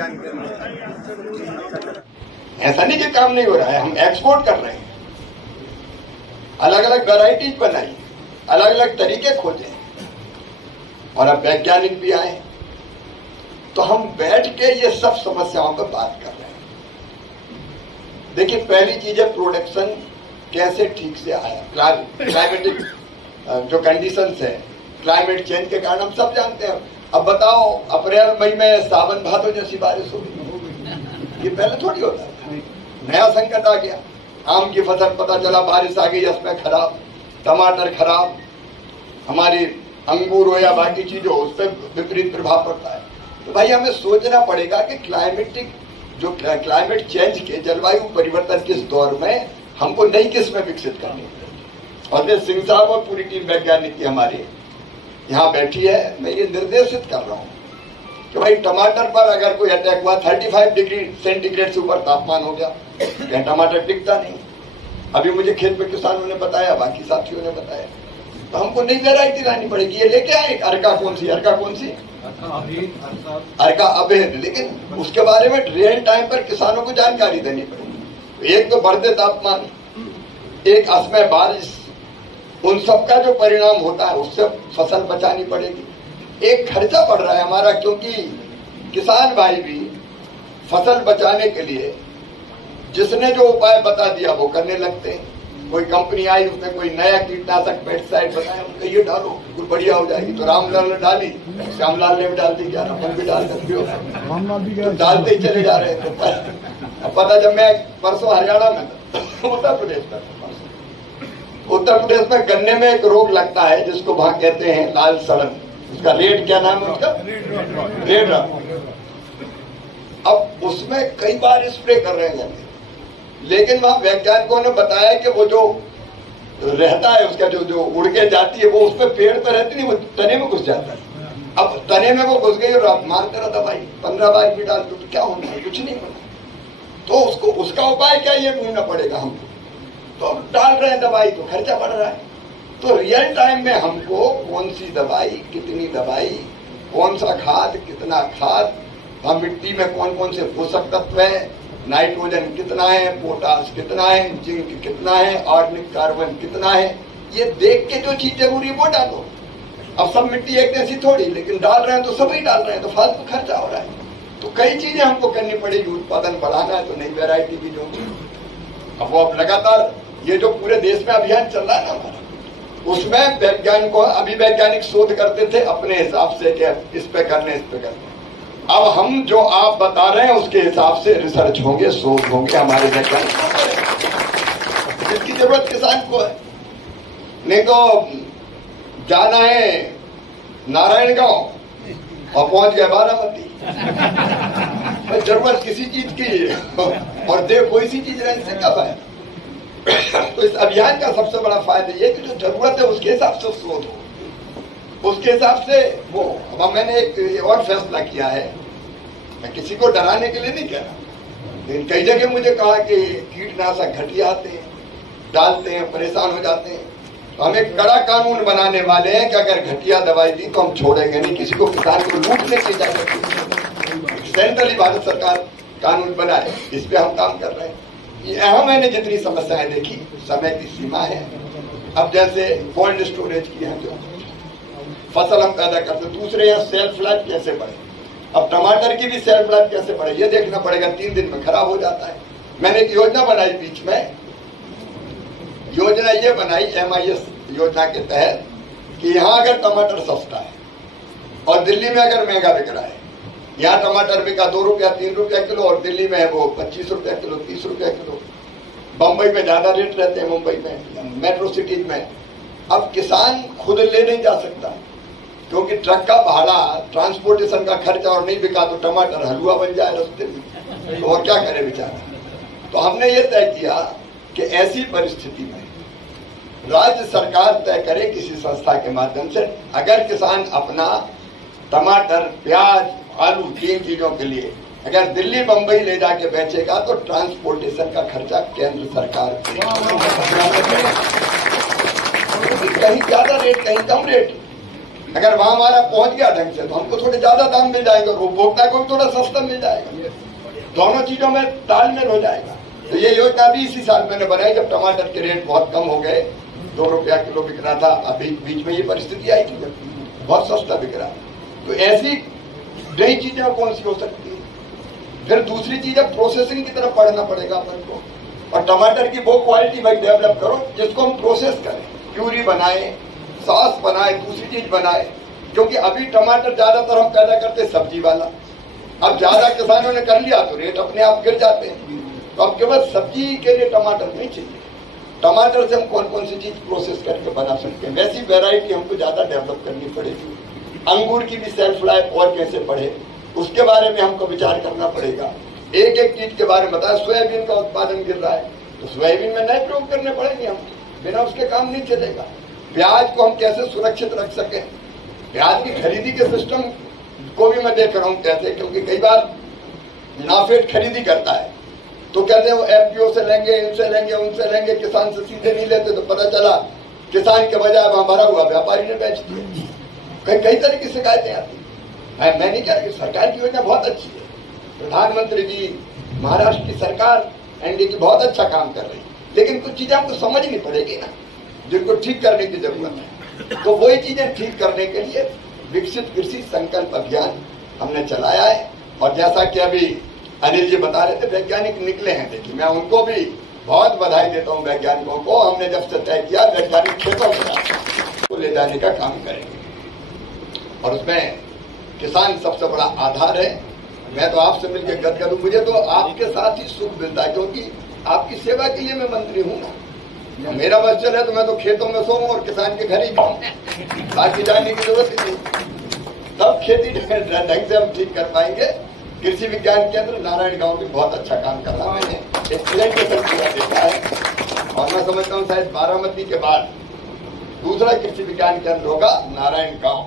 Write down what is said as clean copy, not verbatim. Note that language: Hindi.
वैज्ञानिक। ऐसा नहीं कि काम नहीं हो रहा है, हम एक्सपोर्ट कर रहे हैं, अलग अलग वैरायटीज बनाई, अलग अलग तरीके खोजे, और अब वैज्ञानिक भी आए, तो हम बैठ के ये सब समस्याओं पर बात कर रहे हैं। देखिए, पहली चीज है प्रोडक्शन कैसे ठीक से आया। क्लाइमेटिक जो कंडीशंस है, क्लाइमेट चेंज के कारण हम सब जानते हैं। अब बताओ, अप्रैल मई में सावन भादो जैसी बारिश होगी, ये पहले थोड़ी होता था। नया संकट आ गया, आम की फसल पता चला बारिश आ गई, इसमें खराब, टमाटर खराब, हमारी अंगूर हो या बाकी चीज हो उस पर विपरीत प्रभाव पड़ता है। तो भाई हमें सोचना पड़ेगा कि क्लाइमेट चेंज के, जलवायु परिवर्तन के इस दौर में हमको नई किस्में विकसित करनी है। और ये सिंह साहब और पूरी टीम वैज्ञानिक की हमारी यहाँ बैठी है, मैं ये निर्देशित कर रहा हूँ कि भाई टमाटर पर अगर कोई अटैक हुआ, 35 डिग्री सेंटीग्रेड से ऊपर तापमान हो गया, क्या टमाटर टिकता नहीं। अभी मुझे खेत में किसानों ने बताया, बाकी साथियों ने बताया, तो हमको नई वैरायटी लानी पड़ेगी। ये लेके आए अर्का कौन सी अर्का अभेद, लेकिन उसके बारे में रियल टाइम पर किसानों को जानकारी देनी पड़ेगी। एक तो बढ़ते तापमान, एक असमय बारिश, उन सब का जो परिणाम होता है उससे फसल बचानी पड़ेगी। एक खर्चा बढ़ रहा है हमारा, क्योंकि किसान भाई भी फसल बचाने के लिए जिसने जो उपाय बता दिया वो करने लगते हैं। कोई कंपनी आई, उसने कोई नया कीटनाशक पेस्टिसाइड बताया, उनका ये डालो कुछ बढ़िया हो जाएगी, तो रामलाल ने डाली, श्यामलाल ने भी डाल दी, क्या अपन भी डाल सकते हो, तो डालते ही चले जा रहे थे। अब पता जब मैं परसों हरियाणा में उत्तर प्रदेश में गन्ने में एक रोग लगता है जिसको वहां कहते हैं लाल सड़न, उसका रेड, क्या नाम है उसका, रेड रॉट। अब उसमें कई बार स्प्रे कर रहे हैं गन्ने, लेकिन वहां वैज्ञानिकों ने बताया कि वो जो रहता है उसका जो उड़ के जाती है वो उस पर पेड़ पर रहती नहीं, वो तने में घुस जाता है। अब तने में वो घुस गई और आप मारते रहा था भाई 15 बार भी डाल दो तो क्या होना है, कुछ नहीं होना। तो उसका उपाय क्या, ये ढूंढना पड़ेगा हमको। तो अब डाल रहे हैं दवाई, तो खर्चा बढ़ रहा है। तो रियल टाइम में हमको कौन सी दवाई, कितनी दवाई, कौन सा खाद, कितना खाद, मिट्टी में कौन कौन से पोषक तत्व है, नाइट्रोजन कितना है, पोटास कितना है, जिंक कितना है, ऑर्गेनिक कार्बन कितना है, ये देख के जो चीज जरूरी वो डालो। अब सब मिट्टी एक जैसी थोड़ी, लेकिन डाल रहे हैं तो सभी डाल रहे हैं, तो फालतू खर्चा हो रहा है। तो कई चीजें हमको करनी पड़ेगी। उत्पादन बढ़ाना है तो नई वैरायटी भी जो, अब वो अब लगातार ये जो पूरे देश में अभियान चल रहा है ना हमारा, उसमें वैज्ञानिकों, अभी वैज्ञानिक शोध करते थे अपने हिसाब से कि इस पे करने, इस पे करने। अब हम जो आप बता रहे हैं उसके हिसाब से रिसर्च होंगे, शोध होंगे हमारे वैज्ञानिक, इसकी जरूरत किसान को है। नहीं तो जाना है नारायणगांव और पहुंच गए बारामती। जरूरत किसी चीज की और दे कोई सी चीज रहने से क्या फायदा। तो इस अभियान का सबसे बड़ा फायदा ये कि जो जरूरत है उसके हिसाब से शोध हो, उसके हिसाब से वो। अब मैंने एक और फैसला किया है, मैं किसी को डराने के लिए नहीं कह रहा, लेकिन कई जगह मुझे कहा कि कीटनाशक घटिया आते हैं, डालते हैं, परेशान हो जाते हैं। तो हम एक कड़ा कानून बनाने वाले हैं कि अगर घटिया दवाई दी तो हम छोड़ेंगे नहीं, किसी को, किसान को लूटने की इजाजत नहीं। सेंट्रली भारत सरकार कानून बनाए, इस पे हम काम कर रहे हैं। यहाँ मैंने जितनी समस्याएं देखी, समय की सीमा है। अब जैसे कोल्ड स्टोरेज की है, जो फसल हम पैदा करते, दूसरे यहाँ सेल्फ लाइफ कैसे बढ़े। अब टमाटर की भी सेल्फ लाइफ कैसे बढ़े ये देखना पड़ेगा, 3 दिन में खराब हो जाता है। मैंने एक योजना बनाई बीच में, योजना ये बनाई MIS योजना के तहत कि यहाँ अगर टमाटर सस्ता है और दिल्ली में अगर महंगा बिक रहा है, यहाँ टमाटर बिका 2 रुपया 3 रुपया किलो और दिल्ली में है वो 25 रुपया किलो, 30 रुपया किलो। बम्बई में ज्यादा रेट रहते हैं, मुंबई में, मेट्रो सिटीज में। अब किसान खुद ले नहीं जा सकता क्योंकि ट्रक का भाड़ा, ट्रांसपोर्टेशन का खर्चा, और नहीं बिका तो टमाटर हलवा बन जाए रास्ते में, तो और क्या करे बेचारा। तो हमने ये तय किया कि ऐसी परिस्थिति में राज्य सरकार तय करे किसी संस्था के माध्यम से, अगर किसान अपना टमाटर, प्याज, आलू 3 चीजों के लिए अगर दिल्ली बंबई ले जाके बेचेगा तो ट्रांसपोर्टेशन का खर्चा केंद्र सरकार, कहीं ज्यादा रेट कहीं कम रेट, अगर वहां हमारा पहुंच गया ढंग से तो हमको थोड़े ज्यादा दाम मिल जाएंगे, उपभोक्ता को भी थोड़ा सस्ता मिल जाएगा, दोनों चीजों में तालमेल हो जाएगा। तो ये योजना भी इसी साल मैंने बनाई जब टमाटर के रेट बहुत कम हो गए, 2 रुपया किलो बिक रहा था। अभी बीच में ये परिस्थिति आई थी जब बहुत सस्ता बिक रहा। तो ऐसी नई चीजें कौन सी हो सकती है। फिर दूसरी चीज है प्रोसेसिंग की तरफ बढ़ना पड़ेगा अपन को, और टमाटर की वो क्वालिटी भाई डेवलप करो जिसको हम प्रोसेस करें, प्यूरी बनाए, सॉस बनाए, दूसरी चीज बनाए। क्योंकि अभी टमाटर ज्यादातर हम पैदा करते सब्जी वाला, अब ज्यादा किसानों ने कर लिया तो रेट अपने आप गिर जाते हैं। तो अब केवल सब्जी के लिए टमाटर नहीं चाहिए, टमाटर से हम कौन कौन सी चीज प्रोसेस करके बना सकते हैं, वैसी वेराइटी हमको ज्यादा डेवलप करनी पड़ेगी। अंगूर की भी सेल्फ लाइफ और कैसे बढ़े उसके बारे में हमको विचार करना पड़ेगा। एक एक चीज के बारे में बताया। सोयाबीन का उत्पादन गिर रहा है तो सोयाबीन में नए प्रयोग करने पड़ेंगे, हम बिना उसके काम नहीं चलेगा। प्याज को हम कैसे सुरक्षित रख सकें, प्याज की खरीदी के सिस्टम को भी मैं देख रहा हूँ कैसे, क्योंकि कई बार नाफेड खरीदी करता है तो कहते हैं वो एफपीओ से लेंगे, इनसे लेंगे, उनसे लेंगे, किसान से सीधे नहीं लेते। तो पता चला किसान के बजाय वहां भरा हुआ व्यापारी ने बेच दिया। कई तरह की शिकायतें आती है। मैं नहीं कह रहा कि सरकार की योजना बहुत अच्छी है, प्रधानमंत्री जी, महाराष्ट्र की सरकार एनडीए की बहुत अच्छा काम कर रही है, लेकिन कुछ चीजें हमको समझनी पड़ेगी ना जिनको ठीक करने की जरूरत है। तो वही चीजें ठीक करने के लिए विकसित कृषि संकल्प अभियान हमने चलाया है। और जैसा कि अभी अनिल जी बता रहे थे वैज्ञानिक निकले हैं, देखिए मैं उनको भी बहुत बधाई देता हूँ वैज्ञानिकों को। हमने जब से तय किया वैज्ञानिक खेतों को ले जाने का काम करेंगे और उसमें किसान सबसे बड़ा आधार है। मैं तो आपसे मिलकर गदगद हूं, मुझे तो आपके साथ ही सुख मिलता है क्योंकि आपकी सेवा के लिए मैं मंत्री हूं ना। मेरा बस चले तो मैं तो खेतों में सोऊं और किसान के घर ही खाऊं, बाकी जाने की जरूरत ही नहीं। तब खेती ढंग से हम ठीक कर पाएंगे। कृषि विज्ञान केंद्र नारायण गांव भी बहुत अच्छा काम कर रहा है, मैंने एक प्रेजेंटेशन पूरा देखा है और मैं समझता हूँ शायद बारामती के बाद दूसरा कृषि विज्ञान केंद्र होगा नारायण गांव।